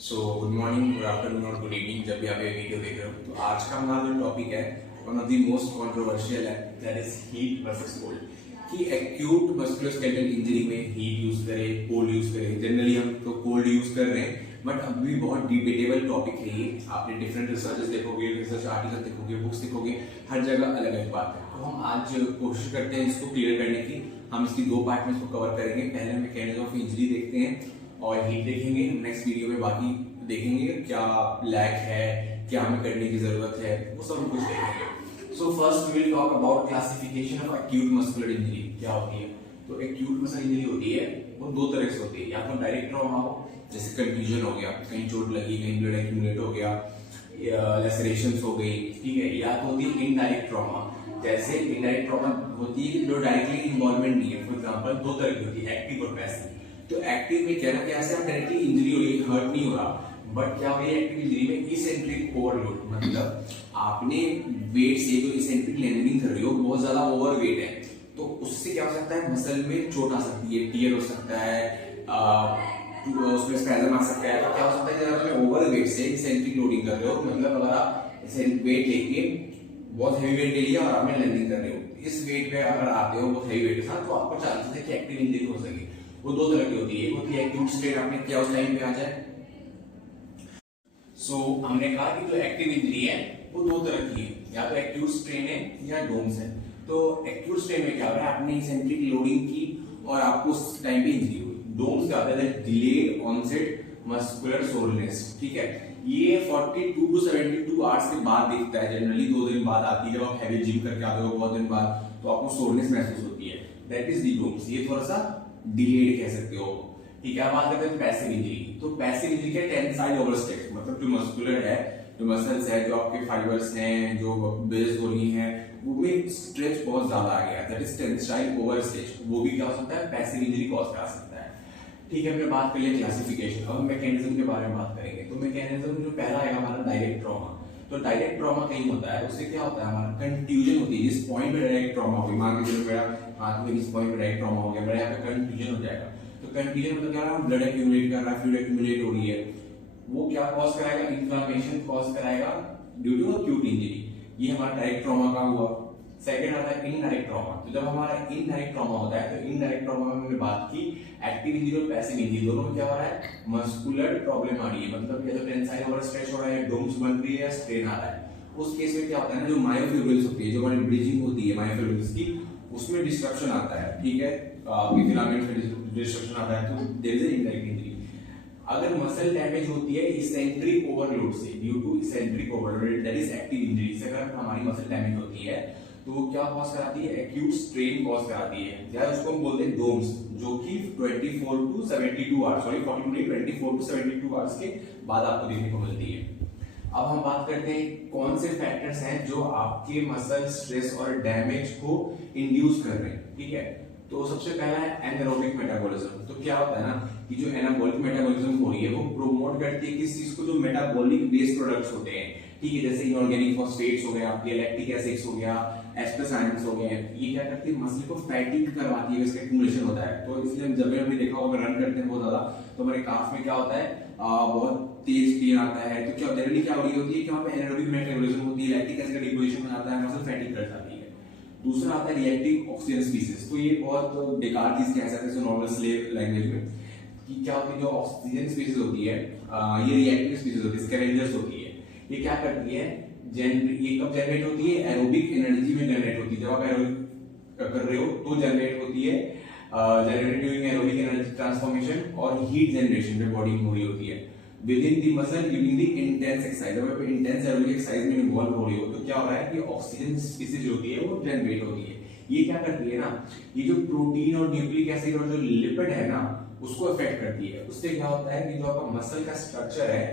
Good morning, good afternoon और good evening जब भी आप ये वीडियो देख रहे हो। तो आज का हमारा जो टॉपिक है one of the most controversial है, that is heat versus cold. कि एक्यूट मस्कुलोस्केलेटल इंजरी में हीट यूज करें, कोल्ड यूज करें। जनरली हम तो कोल्ड यूज कर रहे हैं, बट अभी बहुत डिबेटेबल टॉपिक है ये। आपने डिफरेंट रिसर्चेस देखोगे, रिसर्च आर्टिकल देखोगे, बुक्स देखोगे, हर जगह अलग अलग बात है। तो हम आज कोशिश करते हैं इसको क्लियर करने की। हम इसकी दो पार्ट में इसको कवर करेंगे। पहले हम मैकेनिज्म ऑफ इंजरी देखते हैं और हीट देखेंगे। नेक्स्ट वीडियो में बाकी देखेंगे क्या लैक है, क्या हमें करने की जरूरत है, वो सब कुछ देखेंगे। So first we will talk about classification of acute muscular injury. क्या होती है? तो एक्यूट मस्कुलर इंजरी होती है वो दो तरह से होती है। या तो डायरेक्ट ट्रॉमा हो, जैसे कंफ्यूजन हो गया, कहीं चोट लगी, कहीं ब्लड एक्यूमुलेट हो गया, लेसरेशंस हो गई, ठीक है। या तो होती है इनडायरेक्ट ट्रॉमा। जैसे इनडायरेक्ट ट्रॉमा होती है जो डायरेक्टली इन्वॉल्वमेंट नहीं है। फॉर एग्जांपल दो तरह की होती है, एक्टिव और पैसिव। तो एक्टिव में कहना क्या है, डायरेक्टली इंजरी हो रही है, हर्ट नहीं हो रहा, बट क्या हो रही है एक्टिव इंजरी में इसेंट्रिक ओवरलोड। मतलब आपने वेट से जो इसेंट्रिक लैंडिंग कर रही हो बहुत ज्यादा ओवर वेट है, तो उससे क्या हो सकता है, मसल में चोट आ सकती है, टीयर हो सकता है, उसमें स्पैज़म आ सकता है। तो क्या हो सकता है, अगर आप ओवर वेट से इसेंट्रिक लोडिंग कर रहे हो, मतलब अगर आप वेट लेके बहुत हेवी वेट ले लिया और आपने लैंडिंग कर रहे हो, इस वेट पे अगर आते हो बहुत हेवी वेट के साथ, तो आपको चांसेस है कि एक्टिव इंजरी हो सके। वो दो तरह की होती है। एक होती है एक्यूट स्ट्रेन, आपने क्या उस टाइम पे आ जाए। हमने कहा कि जो एक्टिव इंजरी है वो दो तरह की है, या तो एक्यूट स्ट्रेन है या डोम्स है। तो एक्यूट स्ट्रेन में क्या हो रहा है, आपने इसेंट्रिक लोडिंग की और आपको उस टाइम पे इंजरी हुई। डोम्स क्या होता है, डिलेड ऑनसेट मस्कुलर सोरनेस, ठीक है। ये 42 टू 72 आवर्स के बाद दिखता है, जनरली 2 दिन बाद आती है। जब आप हैवी जिम करके आते हो बहुत दिन बाद, तो आपको सोरनेस महसूस होती है, दैट इज दी डोम्स। ये थोड़ा सा डिलेड कह सकते हो, ठीक है। बात करते हैं पैसिव इंजरी की। तो पैसिव इंजरी क्या, टेंसाइल ओवरस्ट्रेच, मतलब जो मस्कुलर है, जो मसल्स है, जो आपके फाइबर्स हैं, जो बेस हो रही हैं, वो में स्ट्रेच बहुत ज्यादा आ गया, दैट इज टेंसाइल ओवरस्ट्रेच। वो भी क्या हो सकता है, पैसिव इंजरी कॉज कर सकता है, ठीक है। हमने बात कर लिया क्लासिफिकेशन, अब मैकेनिज्म के बारे में बात करेंगे। तो मैकेनिज्म जो पहला है हमारा डायरेक्ट ट्रॉमा। तो डायरेक्ट ट्रॉमा कहीं होता है, उससे क्या होता है, हमारा कंफ्यूजन होती है। जिस पॉइंट पे डायरेक्ट ट्रॉमा होगी, मान लीजिए मेरा हाथ में इस पॉइंट पे डायरेक्ट ट्रॉमा हो गया, मेरा यहाँ पे कंफ्यूजन हो जाएगा। तो कंफ्यूजन मतलब क्या, ब्लड एक्यूमुलेट कर रहा है, फ्लूइड एक्यूमुलेट हो रही है, वो क्या कॉज कराएगा, इन्फ्लेमेशन कॉज कराएगा ड्यू टू एक्यूट इंजरी। ये हमारा डायरेक्ट ट्रॉमा का हुआ। सेकंड आता है इनडायरेक्ट ट्रॉमा। तो जब हमारा इनडायरेक्ट ट्रॉमा होता है, तो इनडायरेक्ट ट्रॉमा में हमने बात की एक्टिव इंजरी और पैसिव इंजरी, दोनों में क्या हो रहा है, मस्कुलर प्रॉब्लम आ रही है, मतलब या तो टेंसाइल ओवरस्ट्रेच हो रहा है, डोम्स बन रही है, स्ट्रेन आ रहा है। उस केस में क्या होता है ना, जो मायोफिब्रिल्स होती है, जो हमारी ब्रीजिंग होती है मायोफिब्रिल्स की, उसमें डिस्ट्रक्शन आता है, ठीक है। आपके फिलामेंट्स में डिस्ट्रक्शन आता है, तो देयर इज इनडायरेक्ट इंजरी। अगर मसल डैमेज होती है इसेंट्रिक ओवरलोड से, due to eccentric overload, that is active injury से अगर हमारी मसल डैमेज होती है, तो वो क्या कॉज कराती है, एक्यूट स्ट्रेन कॉज कराती है, या उसको हम बोलते हैं डोम्स, जो कि 24 to 72 hours, sorry 42 24 to 72 hours के बाद आपको देखने को मिलती है। अब हम बात करते हैं कौन से फैक्टर्स हैं जो आपके मसल स्ट्रेस और डैमेज को इंड्यूस कर रहे हैं, ठीक है। तो सबसे पहला है एनारोबिक मेटाबॉलिज्म। तो क्या होता है ना, कि जो एनाबॉलिक मेटाबॉलिज्म हो रही है वो प्रोमोट करती है किस चीज को, जो मेटाबॉलिक वेस्ट प्रोडक्ट्स होते हैं, ठीक है। जैसे इनऑर्गेनिक फॉस्फेट्स हो गए, आपके लैक्टिक एसिड्स हो गया, एस्पेराइड्स हो गए, ये क्या करती है, मसल को फैटिग करवाती है, इसका एक्यूमुलेशन होता है। तो इसलिए जब भी हमने देखा होगा रन करते हैं बहुत ज्यादा, तो हमारे काफ में क्या होता है, बहुत तेज पेन आता है। तो क्या जनरली क्या हो रही होती है कि वहां पे एनारोबिक मेटाबॉलिज्म होती है, लैक्टिक एसिड का डिपोजिशन हो जाता है, मसल फैटिग कर जाती है। दूसरा आता है रिएक्टिव ऑक्सीजन स्पीसीज। तो ये बहुत बेकार चीज कह सकते हैं नॉर्मल स्लेव लैंग्वेज में, कि क्या होती है, जो ऑक्सीजन स्पीसीज होती है, ये रिएक्टिव स्पीसीज होती है, स्कैवेंजर्स होती है। ये क्या करती है, ये कब जनरेट होती है, एरोबिक एनर्जी में जनरेट होती है। जब आप एरोबिक कर रहे हो तो जनरेट होती है, generated during aerobic energy transformation और हीट जनरेशन में बॉडी में हो रही होती है with in the muscle during the intense exercise. जब आप इंटेंस एरोबिक एक्सरसाइज में इन्वॉल्व हो रही हो, तो क्या हो रहा है कि ऑक्सीजन स्पीसीज होती है वो जनरेट होती है। ये क्या करती है ना, ये जो प्रोटीन और न्यूक्लिक एसिड और जो लिपिड है ना, उसको अफेक्ट करती है। उससे क्या होता है कि जो आपका मसल का स्ट्रक्चर है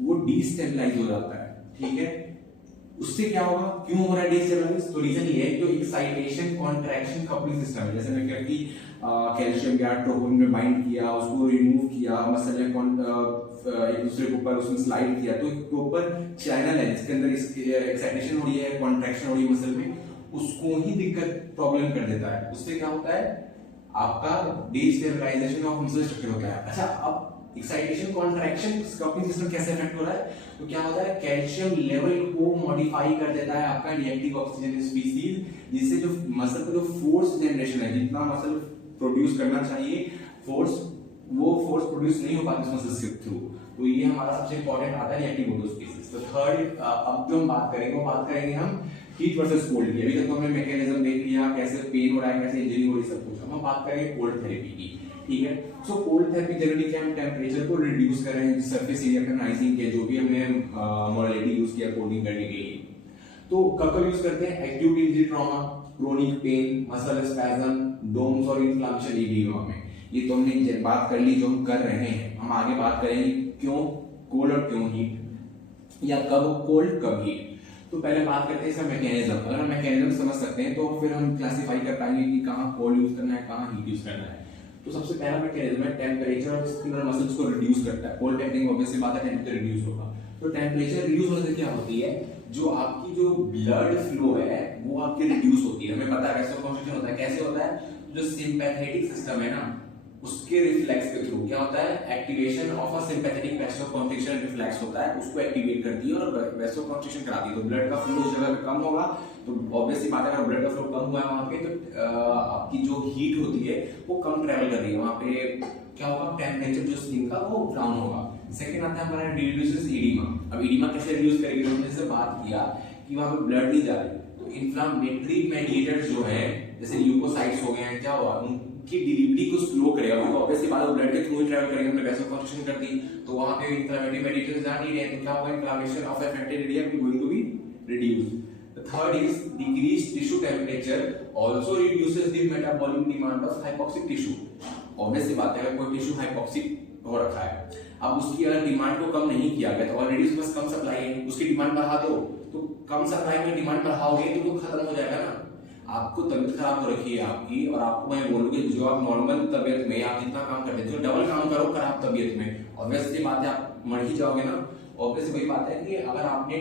वो डिस्टेबलाइज हो जाता है, ठीक है। उससे क्या होगा, क्यों हो रहा है डिस्टेबलाइज, तो रीजन ये है कि एक्साइटेशन कॉन्ट्रैक्शन कपलिंग सिस्टम है। जैसे मैं क्या कि कैल्शियम या ट्रोपोनिन में बाइंड किया, उसको रिमूव किया, मसल ने एक दूसरे के ऊपर उसमें स्लाइड किया, तो प्रॉपर चैनल है जिसके अंदर एक्साइटेशन हो रही है, कॉन्ट्रैक्शन हो रही है मसल में, उसको ही दिक्कत प्रॉब्लम कर देता है। उससे क्या होता है, आपका डिस्टेबलाइजेशन ऑफ मसल स्ट्रक्चर होता है। अच्छा, अब एक्साइटेशन कॉन्ट्रैक्शन स्टॉपिंग सिस्टम कैसे इफेक्ट हो रहा है, तो क्या होता है कैल्शियम लेवल को मॉडिफाई कर देता है आपका रिएक्टिव ऑक्सीजन स्पीसीज, जिससे जो मसल का जो फोर्स जनरेशन है, जितना मसल प्रोड्यूस करना चाहिए फोर्स, वो फोर्स प्रोड्यूस नहीं हो पाता इस मसल के थ्रू। तो ये हमारा सबसे इंपॉर्टेंट आता है रिएक्टिव मोटो स्पीसीज। तो थर्ड अब जो हम बात करेंगे वो बात करेंगे हम हीट वर्सेस कोल्ड की। अभी तक तो हमने मैकेनिज्म देख लिया, कैसे पेन हो रहा है, कैसे इंजरी हो रही है, सब कुछ। अब हम बात करेंगे कोल्ड थेरेपी की, ठीक है। सो कोल्ड थेरेपी जनरली क्या हम टेम्परेचर को रिड्यूस कर रहे हैं, सरफेस एरिया का नाइसिंग के जो भी हमने मॉडलिटी यूज किया कोल्डिंग करने के लिए। तो कब कब यूज करते हैं, acute injury trauma, chronic pain, muscle spasm, DOMS और इन्फ्लेमेशन एडिमा में। ये तो हमने बात कर ली जो हम कर रहे हैं। हम आगे बात करेंगे क्यों कोल्ड और क्यों हीट, या कब कोल्ड कब हीट। तो पहले बात करते हैं इसका मैकेनिज्म। अगर हम मैकेनिज्म समझ सकते हैं तो फिर हम क्लासिफाई कर पाएंगे कि कहाँ कोल्ड यूज करना है, कहाँ हीट यूज करना है। तो सबसे पहला मैकेनिज्म है टेम्परेचर और स्किन मसल्स को रिड्यूस करता है। कोल्ड टेम्परेचर ऑब्वियसली बात है, टेम्परेचर रिड्यूस होगा। तो टेम्परेचर रिड्यूस होने से क्या होती है, जो आपकी जो ब्लड फ्लो है वो आपकी रिड्यूस होती है। हमें पता है कैसे कॉन्स्ट्रक्शन होता है, कैसे होता है, जो सिंपैथेटिक सिस्टम है ना उसके रिफ्लेक्स के थ्रू क्या होता है, activation of a sympathetic vasoconstriction reflex होता है, उसको एक्टिवेट करती है और वैसोकॉन्स्ट्रिक्शन कराती है। तो ब्लड का फ्लो उस जगह पे कम होगा, तो ऑब्वियसली बात है अगर ब्लड का फ्लो कम हुआ है वहां पे, तो आपकी जो हीट होती है वो कम ट्रेवल कर रही है, वहां पे क्या होगा, टेम्परेचर जो स्किन का वो डाउन होगा। सेकंड आता है हमारा रिड्यूसेस एडिमा। अब एडिमा कैसे रिड्यूस करेगी, हमने जैसे बात किया कि वहां पे ब्लड नहीं जा रही, तो इन्फ्लेमेटरी मेडिएटर्स जो है जैसे ल्यूकोसाइट्स हो गए हैं, क्या हुआ, की डिलीवरी को स्लो करेगा, तो ऑब्वियसली बात है ब्लड के थ्रू ही ट्रैवल करेंगे, हमने वैसोकॉन्स्ट्रिक्शन कर दी, तो वहां पे इन्फ्लेमेटरी मेडिएटर्स जा नहीं रहे, तो क्या होगा, inflammation of affected area is going to be reduced. The third is decreased tissue temperature also reduces the metabolic demand of hypoxic tissue. Obviously बात है अगर कोई टिश्यू हाइपोक्सिक हो रखा है, अब उसकी अगर डिमांड को कम नहीं किया गया, तो ऑलरेडी उसके पास कम सप्लाई है, उसकी डिमांड बढ़ा दो, तो कम सप्लाई में डिमांड बढ़ाओगे तो खत्म हो जाएगा ना। आपको तबीयत खराब हो रखी है आपकी, और आपको मैं बोलूंगी जो आप नॉर्मल तबीयत में आप जितना काम करते थे डबल काम करो खराब तबीयत में, ऑब्वियसली बात है आप मर ही जाओगे ना। ऑब्वियसली वही बात है कि अगर आपने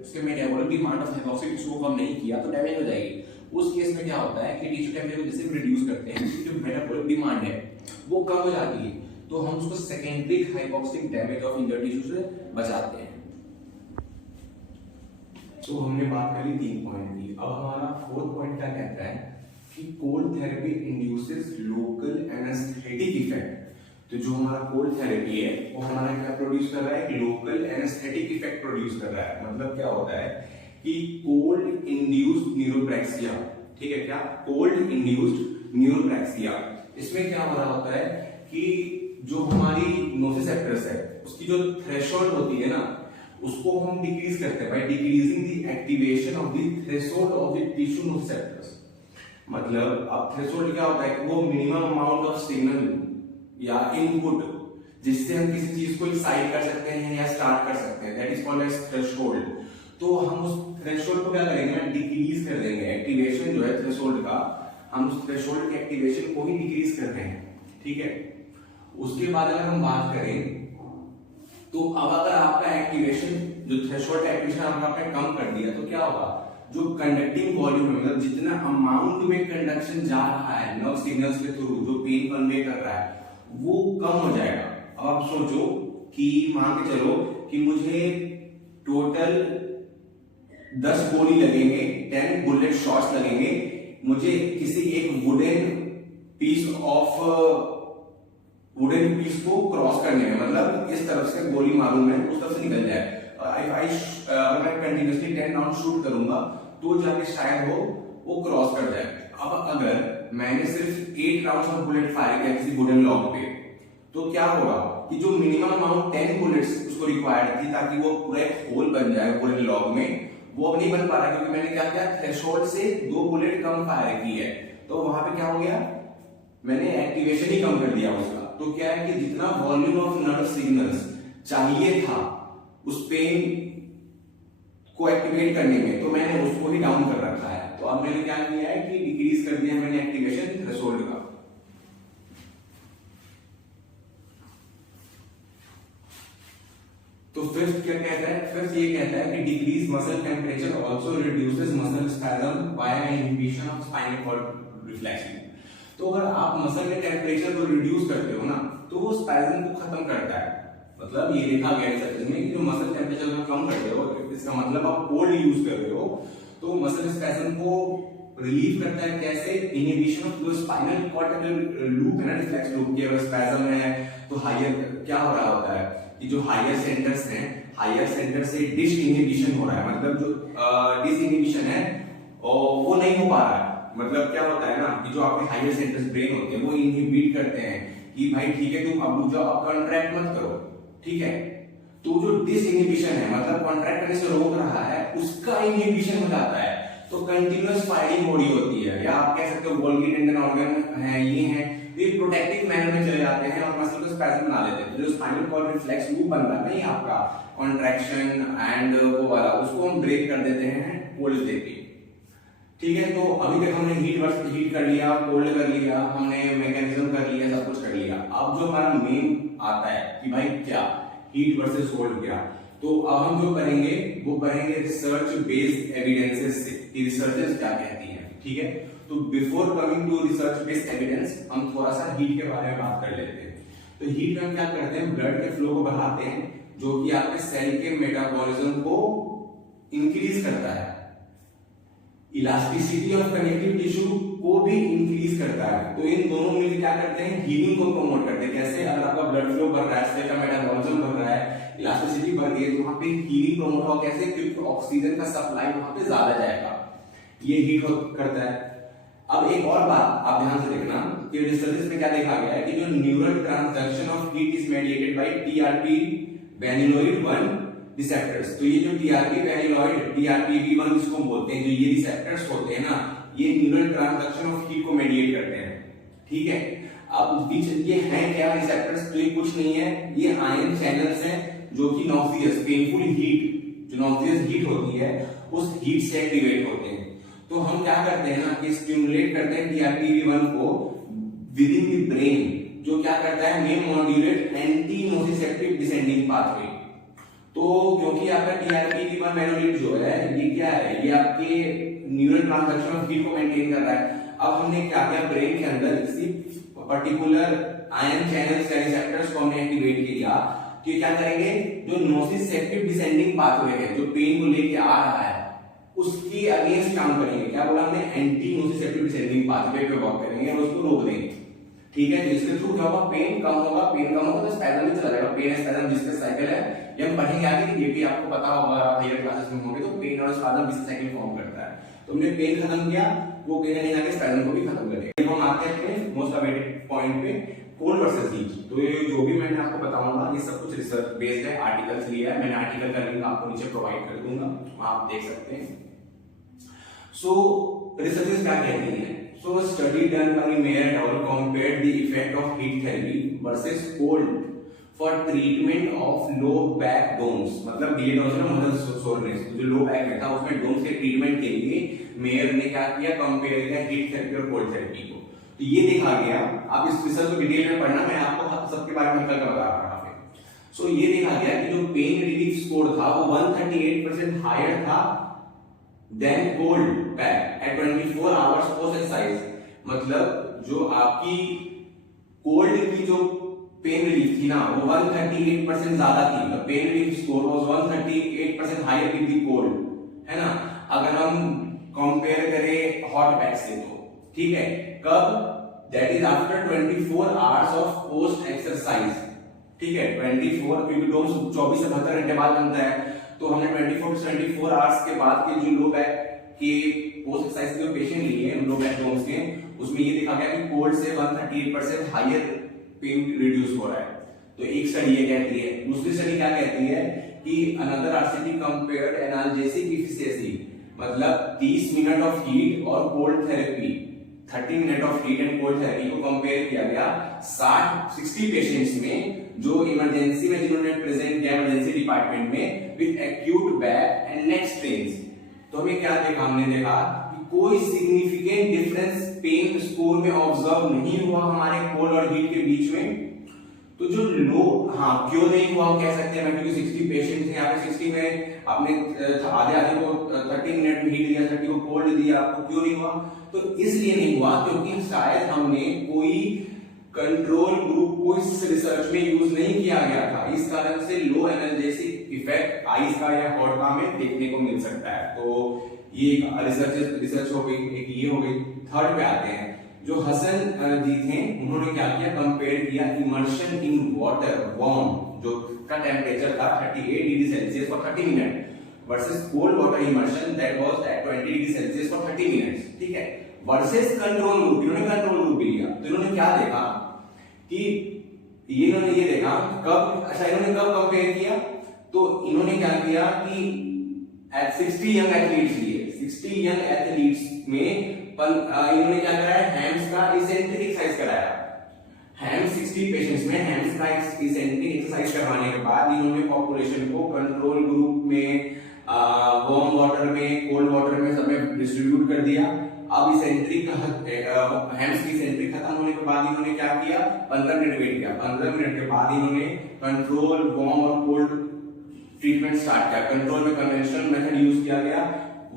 उसके metabolic demand of hypoxic tissue को कम नहीं किया तो डैमेज हो जाएगी। उस केस में क्या होता है कि टिश्यू टेम्परेचर को जैसे रिड्यूस करते हैं, जो मेटाबॉलिक डिमांड है वो कम हो जाती है, तो हम उसको secondary hypoxic damage of injured tissue से बचाते हैं। तो हमने बात करी 3 पॉइंट की। अब हमारा 4th पॉइंट क्या कहता है कि cold therapy induces local anaesthetic effect. तो जो हमारा कोल्ड थेरेपी है वो हमारा क्या प्रोड्यूस कर रहा है, एक लोकल एनेस्थेटिक इफेक्ट प्रोड्यूस कर रहा है। मतलब क्या होता है कि कोल्ड इंड्यूस्ड न्यूरोप्रैक्सिया, ठीक है, क्या कोल्ड इंड्यूस्ड न्यूरोप्रैक्सिया, इसमें क्या हो रहा होता है कि जो हमारी नोसिसेप्टर्स है उसकी जो थ्रेशोल्ड होती है ना उसको हम डिक्रीज करते हैं by decreasing the activation of the threshold of the tissue nociceptors. मतलब अब थ्रेशोल्ड क्या होता है कि वो मिनिमम अमाउंट ऑफ सिग्नल या इनपुट जिससे हम किसी चीज को एक्साइट कर सकते हैं या स्टार्ट कर सकते हैं, that is called as threshold. तो हम उस थ्रेशोल्ड को क्या करेंगे, डिक्रीज कर देंगे। एक्टिवेशन जो है थ्रेशोल्ड का, हम उस थ्रेशोल्ड के एक्टिवेशन को ही डिक्रीज कर रहे हैं, ठीक है। उसके बाद अगर हम बात करें तो अब अगर आपका एक्टिवेशन जो थ्रेशोल्ड का एक्टिवेशन आपने कम कर दिया तो क्या होगा, जो कंडक्टिंग वॉल्यूम है, मतलब जितना अमाउंट में कंडक्शन जा रहा है नर्व सिग्नल्स के थ्रू जो पेन कन्वे कर रहा है वो कम हो जाएगा। अब आप सोचो कि मान के चलो कि मुझे टोटल 10 गोली लगेंगे, 10 बुलेट शॉट्स लगेंगे मुझे किसी एक वुडन पीस को क्रॉस करने में, मतलब इस तरफ से गोली मारूं मैं उस तरफ से निकल जाए, अगर मैं कंटिन्यूअसली 10 राउंड शूट करूंगा तो जाके शायद वो क्रॉस कर जाए। अब अगर मैंने सिर्फ 8 राउंड्स ऑफ बुलेट फायर किया किसी वुडन लॉग पे, तो क्या होगा कि जो मिनिमम अमाउंट 10 बुलेट्स उसको रिक्वायर्ड थी ताकि वो पूरा एक होल बन जाए वुडन लॉग में, वो अब नहीं बन पा रहा क्योंकि मैंने क्या किया, थ्रेशोल्ड से 2 बुलेट कम फायर की है। तो वहां पे क्या हो गया, मैंने एक्टिवेशन ही कम कर दिया उसका। तो क्या है कि जितना वॉल्यूम ऑफ नर्व सिग्नल्स चाहिए था उस पेन को एक्टिवेट करने में, तो मैंने उसको ही डाउन कर रखा है। तो अब मैंने क्या किया है कि डिक्रीज कर दिया मैंने एक्टिवेशन थ्रेशोल्ड का। तो फिफ्थ क्या कहता है, फिफ्थ ये कहता है कि decrease muscle temperature also reduces muscle spasm by inhibition of spinal cord reflection. तो अगर आप मसल के टेम्परेचर को रिड्यूस करते हो ना तो वो स्पैज्म को खत्म करता है। मतलब ये देखा गया रिसर्च में कि जो मसल टेम्परेचर आप कम कर रहे हो, इसका मतलब आप कोल्ड यूज कर रहे हो, तो मसल स्पैज्म को रिलीव करता है। कैसे? इनहिबिशन ऑफ जो स्पाइनल कॉर्ड का जो लूप है ना, रिफ्लेक्स लूप की अगर स्पैज्म है तो हायर क्या हो रहा होता है कि जो हायर सेंटर्स हैं, हायर सेंटर से डिस इनहिबिशन हो रहा है। मतलब जो डिस इनहिबिशन है वो नहीं हो पा रहा है। मतलब क्या होता है ना कि जो आपके हायर सेंटर्स ब्रेन होते हैं वो इनहिबिट करते हैं कि भाई ठीक है तुम अब रुक जाओ, अब कॉन्ट्रैक्ट मत करो, ठीक है। तो जो डिस इनहिबिशन है मतलब कॉन्ट्रैक्ट करने से रोक रहा है, उसका इनहिबिशन हो जाता है, तो कंटिन्यूअस फायरिंग बॉडी होती है। या आप कह सकते हो गोल्गी टेंडन ऑर्गन है, ये है, ये प्रोटेक्टिव मैनर में चले जाते हैं और मसल को स्पैज्म बना देते हैं। तो जो स्पाइनल कॉर्ड रिफ्लेक्स लूप बन रहा है नहीं आपका कॉन्ट्रैक्शन एंड वो वाला, उसको हम ब्रेक कर देते हैं कोल्ड थेरेपी। ठीक है, तो अभी तक हमने हीट कर लिया, कोल्ड कर लिया, हमने मैकेनिज्म कर लिया, सब कुछ कर लिया। अब जो हमारा मेन आता है कि भाई क्या हीट वर्सेस कोल्ड क्या, तो अब हम जो करेंगे वो करेंगे रिसर्च बेस्ड एविडेंसेस से कि रिसर्चर्स क्या कहती हैं। ठीक है, तो before coming to research based evidence हम थोड़ा सा हीट के बारे में बात कर लेते हैं। तो हीट में हम क्या करते हैं, ब्लड के फ्लो को बढ़ाते हैं, जो कि आपके सेल के मेटाबॉलिज्म को इंक्रीज करता है, इलास्टिसिटी ऑफ कनेक्टिव टिश्यू को भी इंक्रीज करता है। तो इन दोनों मिलकर क्या करते हैं, हीलिंग को प्रमोट करते हैं। कैसे? अगर आपका ब्लड फ्लो बढ़ रहा है, सेल का मेटाबॉलिज्म बढ़ रहा है, इलास्टिसिटी बढ़ गई, तो वहां पे हीलिंग प्रमोट होगा। कैसे? क्योंकि ऑक्सीजन का सप्लाई वहां पे ज्यादा जाएगा, ये हीट करता है। अब एक और बात आप ध्यान से देखना कि रिसर्च में क्या देखा गया है कि जो neural transduction of heat is mediated by TRP vanilloid 1 receptors. तो ये जो टीआरपी वेनिलॉइड टीआरपीवी1 जिसको बोलते हैं, जो ये रिसेप्टर्स होते हैं ना, ये न्यूरल ट्रांसडक्शन ऑफ हीट को मेडिएट करते हैं। ठीक है, अब बीच ये है क्या रिसेप्टर्स? तो ये कुछ नहीं है, ये आयन चैनल्स हैं जो कि नॉसियस पेनफुल हीट, जो नॉसियस हीट होती है उस हीट से एक्टिवेट होते हैं। तो हम क्या करते हैं ना कि स्टिमुलेट करते हैं टीआरपीवी1 को विद इन द ब्रेन, जो क्या करता है, मे मॉड्यूलेट एंटी नोसिसेप्टिव डिसेंडिंग पाथवे। तो क्योंकि आपका टीआरपीवी1 वेनोलिट जो है ये क्या है, ये आपके न्यूरल ट्रांसडक्शन ऑफ हीट को मेंटेन कर रहा है। अब हमने क्या किया, ब्रेन के अंदर किसी पर्टिकुलर आयन चैनल्स या रिसेप्टर्स को हमने एक्टिवेट किया कि क्या करेंगे, जो नोसिसेप्टिव डिसेंडिंग पाथवे है, जो पेन को लेके आ रहा है, उसकी अगेंस्ट काम करेंगे। क्या बोला हमने, एंटी नोसिसेप्टिव डिसेंडिंग पाथवे पे वर्क करेंगे और उसको रोक देंगे। ठीक है, तो इसके थ्रू क्या होगा, पेन कम होगा, पेन कम होगा तो स्पैज्म में चला जाएगा। पेन स्पैज्म जिसका साइकिल है, ये हम पढ़ेंगे आगे, ये भी आपको पता होगा हायर क्लासेस में होंगे। तो पेन और स्पैज्म जिसका साइकिल फॉर्म करता है, तो हमने पेन खत्म किया, वो कहीं ना कहीं आगे स्पैज्म को भी खत्म करेगा। हम आते हैं अपने मोस्ट अवेटेड पॉइंट पे, कोल्ड वर्सेस हीट। तो ये जो भी मैंने आपको बताऊंगा ये सब कुछ रिसर्च बेस्ड है, आर्टिकल्स लिया है मैंने, आर्टिकल का लिंक आपको नीचे प्रोवाइड कर दूंगा, वहां आप देख सकते हैं। सो रिसर्चर्स क्या कहती हैं? So a study done by Mayer et al. Compared the effect of heat therapy versus cold for treatment of low back DOMS, मतलब डिले डोर्सल मसल सोरनेस, जो लो बैक में था उसमें डोम्स के ट्रीटमेंट के लिए मेयर ने क्या किया, कंपेयर किया हीट थेरेपी और कोल्ड थेरेपी को। तो ये देखा गया, आप इस रिसर्च को डिटेल में पढ़ना, मैं आपको सबके बारे में हल्का बता रहा हूं। सो ये देखा गया कि जो पेन रिलीफ स्कोर था वो 138% हायर था then cold pack at 24 hours post exercise. मतलब जो आपकी कोल्ड की जो पेन रिलीफ थी ना वो 138% ज्यादा थी, the pain relief score was 138% higher with the cold, है ना, अगर हम कंपेयर करें हॉट बैक से। तो ठीक है, कब? That is after 24 hours of post exercise. ठीक है, 24, क्योंकि डोम्स 24 से 72 घंटे बाद बनता है, तो हमने 24 से 24 आवर्स के बाद के जो लो बैक के पोस्ट एक्सरसाइज के जो पेशेंट लिए लो बैक डोम्स के, उसमें ये देखा गया कि कोल्ड से 138% हायर पेन रिड्यूस हो रहा है। तो एक स्टडी ये कहती है। दूसरी स्टडी क्या कहती है कि another RCT compared analgesic efficiency, मतलब 30 मिनट ऑफ हीट और cold therapy, 30 minute of heat and cold therapy को कंपेयर किया गया 60 पेशेंट्स में जो इमरजेंसी में जिन्होंने प्रेजेंट किया इमरजेंसी डिपार्टमेंट में with acute back and neck strains. तो हमें क्या देखा, हमने देखा कि कोई सिग्निफिकेंट डिफरेंस पेन स्कोर में ऑब्जर्व नहीं हुआ हमारे कोल्ड और हीट के बीच में। तो जो लो, हाँ क्यों नहीं हुआ कह सकते हैं, क्योंकि 60 पेशेंट थे, यहाँ पे 60 में आपने आधे को 30 मिनट में हीट दिया, 30 को कोल्ड दिया, आपको क्यों नहीं हुआ? तो इसलिए नहीं हुआ क्योंकि शायद हमने कोई कंट्रोल ग्रुप को इस रिसर्च में यूज नहीं किया गया था, इस कारण से लो एनाल्जेसिक इफेक्ट आइस का या हॉट में देखने को मिल सकता है। तो ये रिसर्च हो गई, एक ये हो गई। थर्ड पे आते हैं, जो हसन जी थे उन्होंने क्या किया, कंपेयर किया इमर्शन इन वाटर वार्म जो का टेम्परेचर था 38 degree Celsius for 30 minute versus cold water immersion that was at 20 degree Celsius for 30 minutes, ठीक है, वर्सेस कंट्रोल ग्रुप। इन्होंने कंट्रोल ग्रुप लिया तो इन्होंने क्या देखा कि इन्होंने ये देखा कब, अच्छा इन्होंने कब कंपेयर किया, तो इन्होंने क्या किया कि एट 60 यंग एथलीट्स लिए, 60 यंग एथलीट्स में इन्होंने क्या कराया, हैम्स का इसेंट्रिक एक्सरसाइज कराया। हैम्स 60 पेशेंट्स में हैम्स का इसेंट्रिक एक्सरसाइज करवाने के बाद इन्होंने पॉपुलेशन को कंट्रोल ग्रुप में, वार्म वाटर में, कोल्ड वाटर में सब में डिस्ट्रीब्यूट कर दिया। अब इसेंट्रिक हैम्स की इसेंट्रिक खत्म होने के बाद इन्होंने क्या किया, 15 मिनट वेट किया। 15 मिनट के बाद इन्होंने कंट्रोल, वार्म और कोल्ड ट्रीटमेंट स्टार्ट किया। कंट्रोल में कन्वेंशनल मेथड यूज किया गया,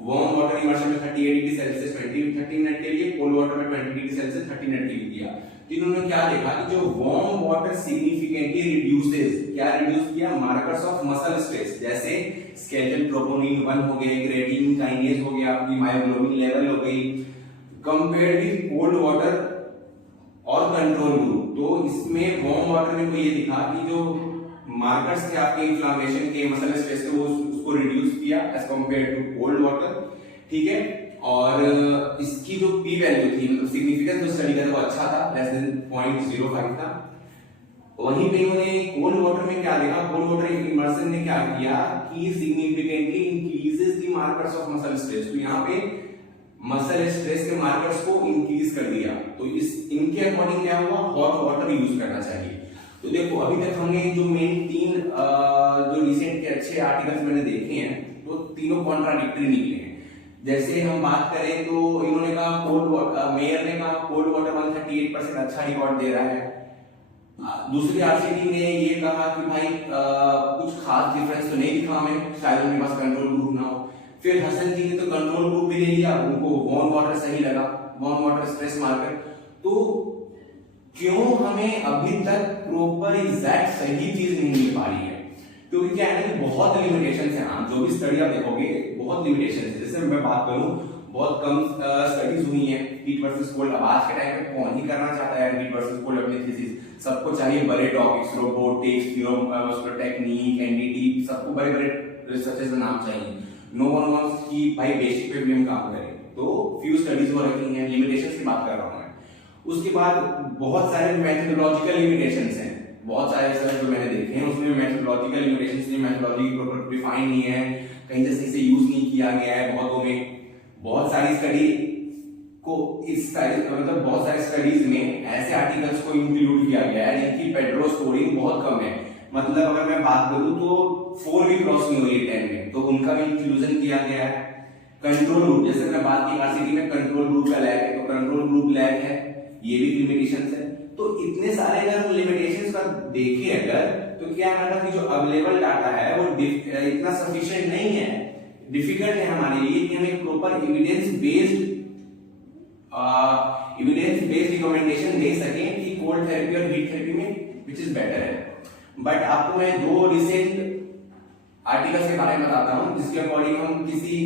वार्म वाटर इमर्शन में 38 डिग्री सेल्सियस 30 मिनट के लिए, कोल्ड वाटर में 20 डिग्री सेल्सियस 30 मिनट के लिए किया। तो इन्होंने क्या देखा कि जो वार्म वाटर सिग्निफिकेंटली रिड्यूसेस, क्या रिड्यूस किया, मार्कर्स ऑफ मसल स्ट्रेस जैसे स्केलेटल ट्रोपोनिन 1 हो गए, क्रेटिनिन काइनेज हो गया, आपकी मायोग्लोबिन लेवल हो गई, कंपेयर्ड विद कोल्ड वाटर और कंट्रोल ग्रुप। तो इसमें वार्म वाटर में ये दिखा कि जो मार्कर्स थे आपके इन्फ्लेमेशन के, मसल स्ट्रेस के, वो उसको रिड्यूस किया as compared to cold water, ठीक है। और इसकी जो पी वैल्यू थी, मतलब सिग्निफिकेंस जो स्टडी का वो अच्छा था, लेस देन 0.05 था। वहीं पे इन्होंने कोल्ड वाटर में क्या देखा, कोल्ड वाटर इमर्शन ने क्या किया कि significantly increases the markers of muscle stress. तो यहाँ पे मसल स्ट्रेस के मार्कर्स को इंक्रीज कर दिया। तो इनके अकॉर्डिंग क्या हुआ, हॉट वाटर यूज करना चाहिए। तो देखो अभी तक हमने जो मेन 3 जो रिसेंट के अच्छे आर्टिकल्स मैंने देखे हैं, तो तीनों कॉन्ट्राडिक्टरी निकले हैं। जैसे हम बात करें तो इन्होंने कहा कोल्ड वाटर, मेयर ने कहा कोल्ड वाटर 138% अच्छा रिकॉर्ड दे रहा है। दूसरी आरसीटी ने ये कहा कि भाई कुछ खास डिफरेंस तो नहीं दिखा हमें, शायद उनके पास कंट्रोल ग्रुप ना हो। फिर हसन जी ने तो कंट्रोल ग्रुप भी ले लिया, उनको वार्म वाटर सही लगा, वार्म वाटर स्ट्रेस मार्कर। तो क्यों हमें अभी तक प्रॉपर एग्जैक्ट सही चीज नहीं मिल पा रही है? क्योंकि क्या है ना, बहुत लिमिटेशंस हैं। आप जो भी स्टडी आप देखोगे बहुत लिमिटेशंस है। जैसे मैं बात करूं, बहुत कम स्टडीज हुई हैं हीट वर्सेस कोल्ड। अब आज के टाइम में कौन ही करना चाहता है हीट वर्सेस कोल्ड अपनी थीसिस? सबको चाहिए बड़े topics, robotics, neuromuscular technique, NDT, सबको बड़े बड़े रिसर्चेस का नाम चाहिए। नो वन वांट्स कि भाई बेसिक पे भी हम काम करें। तो फ्यू स्टडीज हो रखी हैं, लिमिटेशंस की बात कर रहा हूं मैं। उसके बाद बहुत सारे मेथोडोलॉजिकल लिमिटेशंस हैं, बहुत सारे रिसर्च जो मैंने देखे हैं उसमें मेथोडोलॉजिकल लिमिटेशंस नहीं, मेथोडोलॉजी प्रॉपर डिफाइन नहीं है, कहीं से सही से यूज नहीं किया गया है बहुतों में। बहुत सारी स्टडी को इस मतलब बहुत सारी स्टडीज में ऐसे आर्टिकल्स को इंक्लूड किया गया है जिनकी पेड्रो स्कोरिंग बहुत कम है। मतलब अगर मैं बात करूं तो 4 भी क्रॉस नहीं हुई 10 में, तो उनका भी इंक्लूजन किया गया है। कंट्रोल ग्रुप, जैसे मैं बात की आरसीटी में कंट्रोल ग्रुप का लैग है, तो कंट्रोल ग्रुप लैग है, ये भी लिमिटेशंस है। तो इतने सारे अगर लिमिटेशंस का देखें अगर, तो क्या है ना कि जो अवेलेबल डाटा है वो इतना सफिशिएंट नहीं है, डिफिकल्ट है हमारे लिए कि हम एक प्रॉपर एविडेंस बेस्ड रिकमेंडेशन दे सकें कि कोल्ड थेरेपी और हीट थेरेपी में विच इज बेटर है। बट आपको मैं 2 रिसेंट आर्टिकल्स के बारे में बताता हूं जिसके अकॉर्डिंग हम किसी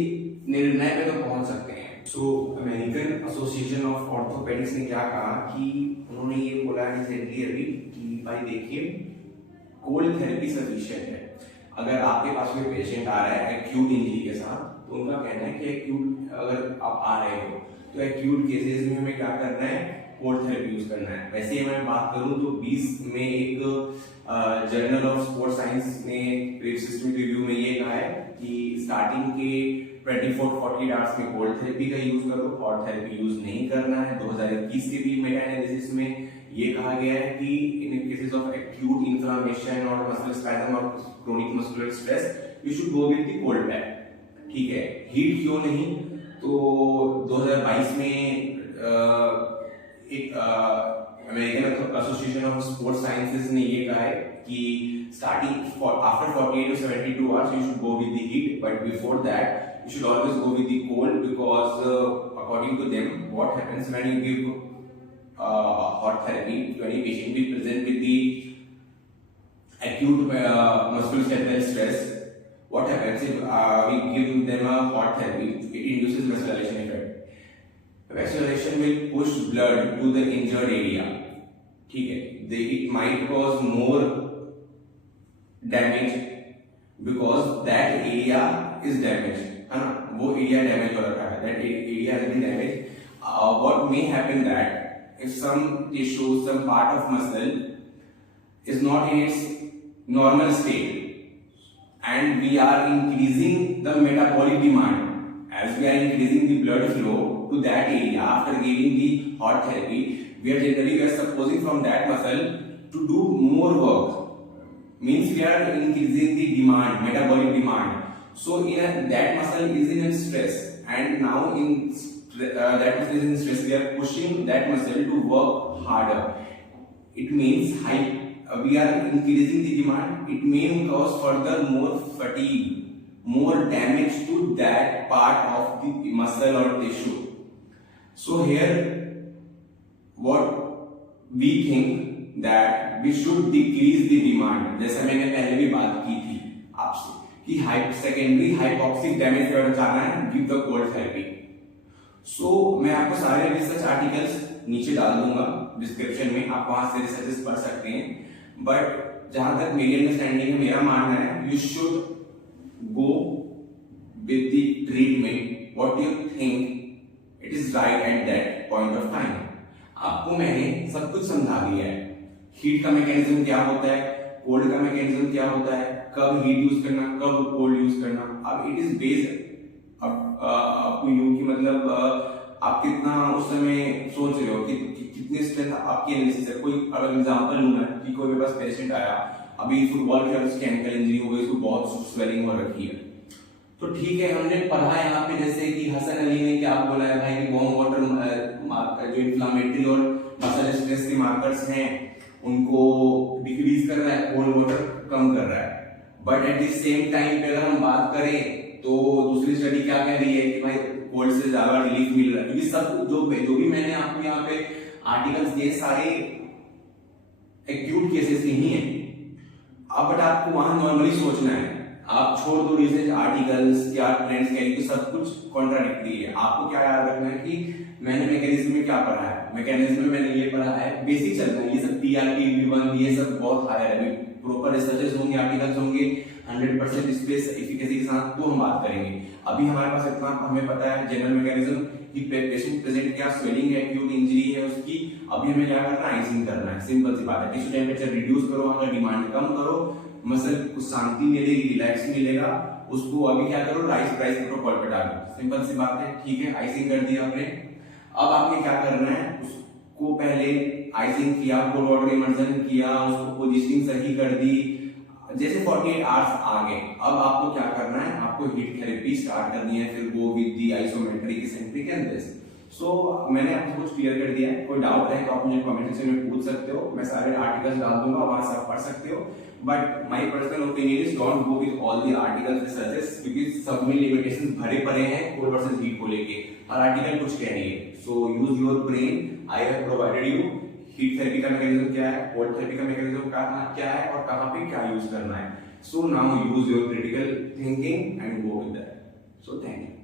निर्णय पे तो पहुंच सकते हैं। सो अमेरिकन एसोसिएशन ऑफ ऑर्थोपेडिक्स ने क्या कहा कि उन्होंने ये बोला रिसेंटली अभी कि भाई देखिए कोल्ड थेरेपी सफिशिएंट है। अगर आपके पास कोई पेशेंट आ रहा है एक्यूट इंजरी के साथ, तो उनका कहना है कि एक्यूट अगर आप आ रहे हो तो एक्यूट केसेस में हमें क्या करना है, कोल्ड थेरेपी यूज करना है। वैसे ही मैं बात करूं तो 20 में एक जर्नल ऑफ स्पोर्ट साइंस ने सिस्टमिक रिव्यू में ये कहा है कि स्टार्टिंग के 24-48 आवर्स में कोल्ड थेरेपी का यूज करो, हॉट थेरेपी यूज नहीं करना है। 2021 के भी मेटा एनालिसिस में ये कहा गया है कि इन केसेस ऑफ एक्यूट इन्फ्लेमेशन और मसल स्पैज्म और chronic muscular stress you should go with the cold pack, ठीक है। हीट क्यों नहीं? तो 2022 में एक American association of sports sciences ने ये कहा है कि starting after 48 to 72 hours you should go with the heat, but before that you should always go with the cold, because according to them what happens when you give hot therapy to any patient we present with the acute musculoskeletal stress. What happens if we give them a hot therapy? It induces vasodilation effect. Vasodilation will push blood to the injured area. ठीक है, it might cause more damage because that area is damaged, है ना? वो area damage हो रखा है. That area has been damaged. What may happen that if some tissue, some part of muscle is not in its normal state, and we are increasing the metabolic demand, as we are increasing the blood flow to that area after giving the hot therapy, we are supposing from that muscle to do more work. Means we are increasing the demand, metabolic demand. So that muscle is in stress, and now that muscle is in stress, we are pushing that muscle to work harder. It means we are increasing the demand. It may cause further more fatigue, more damage to that part of the muscle or tissue. So here, what we think that we should decrease the demand. जैसे मैंने पहले भी बात की थी आपसे कि secondary hypoxic damage अगर चाहना है, गिव द कोल्ड थेरेपी. सो मैं आपको सारे रिसर्च आर्टिकल्स नीचे डाल दूंगा डिस्क्रिप्शन में, आप वहां से रिसर्चेस पढ़ सकते हैं. बट जहां तक मेरी अंडरस्टैंडिंग है, मेरा मानना है, you should go with the treatment what you think it is right at that point of time. आपको मैंने सब कुछ समझा दिया है. हीट का मैकेनिज्म क्या होता है, कोल्ड का मैकेनिज्म क्या होता है, कब हीट यूज करना, कब कोल्ड यूज करना. अब it is based up to you कि मतलब आप कितना उस समय सोच रहे हो कि कितनी स्ट्रेंथ आपकी एनालिसिस है. कोई अगर एग्जांपल लूं मैं कि कोई मेरे पास पेशेंट आया, अभी फुटबॉल खेल उसकी एंकल इंजरी हो गई, उसको बहुत स्वेलिंग हो रखी है. तो ठीक है, हमने पढ़ा यहाँ पे जैसे कि हसन अली ने क्या बोला है भाई कि वार्म वाटर मार्कर जो इन्फ्लेमेटरी और मसल स्ट्रेस के मार्कर्स हैं उनको डिक्रीज कर रहा है, कोल्ड वाटर कम कर रहा है. But at the same time पे अगर हम बात करें तो दूसरी स्टडी क्या कह रही है कि भाई कोल्ड से ज्यादा रिलीफ मिल रहा है. क्योंकि सब जो भी मैंने आपको यहाँ पे आर्टिकल्स दिए सारे एक्यूट केसेस नहीं है. अब बट आपको वहां नॉर्मली सोचना है. आप छोड़ दो रिसर्च आर्टिकल्स या ट्रेंड्स के, सब कुछ कॉन्ट्राडिक्टरी है. आपको क्या याद रखना है कि मैंने मैकेनिज्म में क्या पढ़ा है. मैकेनिज्म में मैंने ये पढ़ा है, बेसिक चलना है. ये सब टीआरपी V1 ये सब बहुत हायर है. प्रॉपर रिसर्चेस होंगे, आर्टिकल्स होंगे 100% स्पेस एफिकेसी के साथ, तो हम बात करेंगे. अभी हमारे पास इतना हमें पता है जनरल मैकेनिज्म कि पेशेंट प्रेजेंट क्या स्वेलिंग है, एक्यूट इंजरी है उसकी. अभी हमें क्या करना है, आइसिंग करना है. सिंपल सी बात है. टिश्यू टेम्परेचर रिड्यूस करो, अगर डिमांड कम करो, मसल को शांति मिलेगी, रिलैक्स मिलेगा. उसको अभी क्या करो, राइस प्राइस प्रोटोकॉल पे डालो. सिंपल सी बात है. ठीक है, आइसिंग कर दिया आपने. अब आपने क्या करना है, उसको पहले आइसिंग किया, कोल्ड वाटर इमर्जन किया, उसको पोजीशनिंग सही कर दी. जैसे 48 आवर्स आ गए, अब आपको क्या करना है, आपको हीट थेरेपी स्टार्ट करनी है. फिर go with the isometric, eccentric and this. So मैंने आपको कुछ क्लियर कर दिया है. कोई डाउट है तो आप मुझे कमेंट सेक्शन में पूछ सकते हो. मैं सारे आर्टिकल्स डाल दूंगा, वहां से आप पढ़ सकते हो. But my personal opinion is don't go with all the articles researches, क्योंकि सब में लिमिटेशंस भरे पड़े हैं कोल्ड वर्सेस हीट को लेके. हर आर्टिकल कुछ कह रही है. So use your brain. I have provided you heat therapy का मैकेनिज्म क्या है, कोल्ड थेरेपी का मैकेनिज्म क्या है और कहां पे क्या यूज करना है. So now use your critical thinking and go with that. So thank you.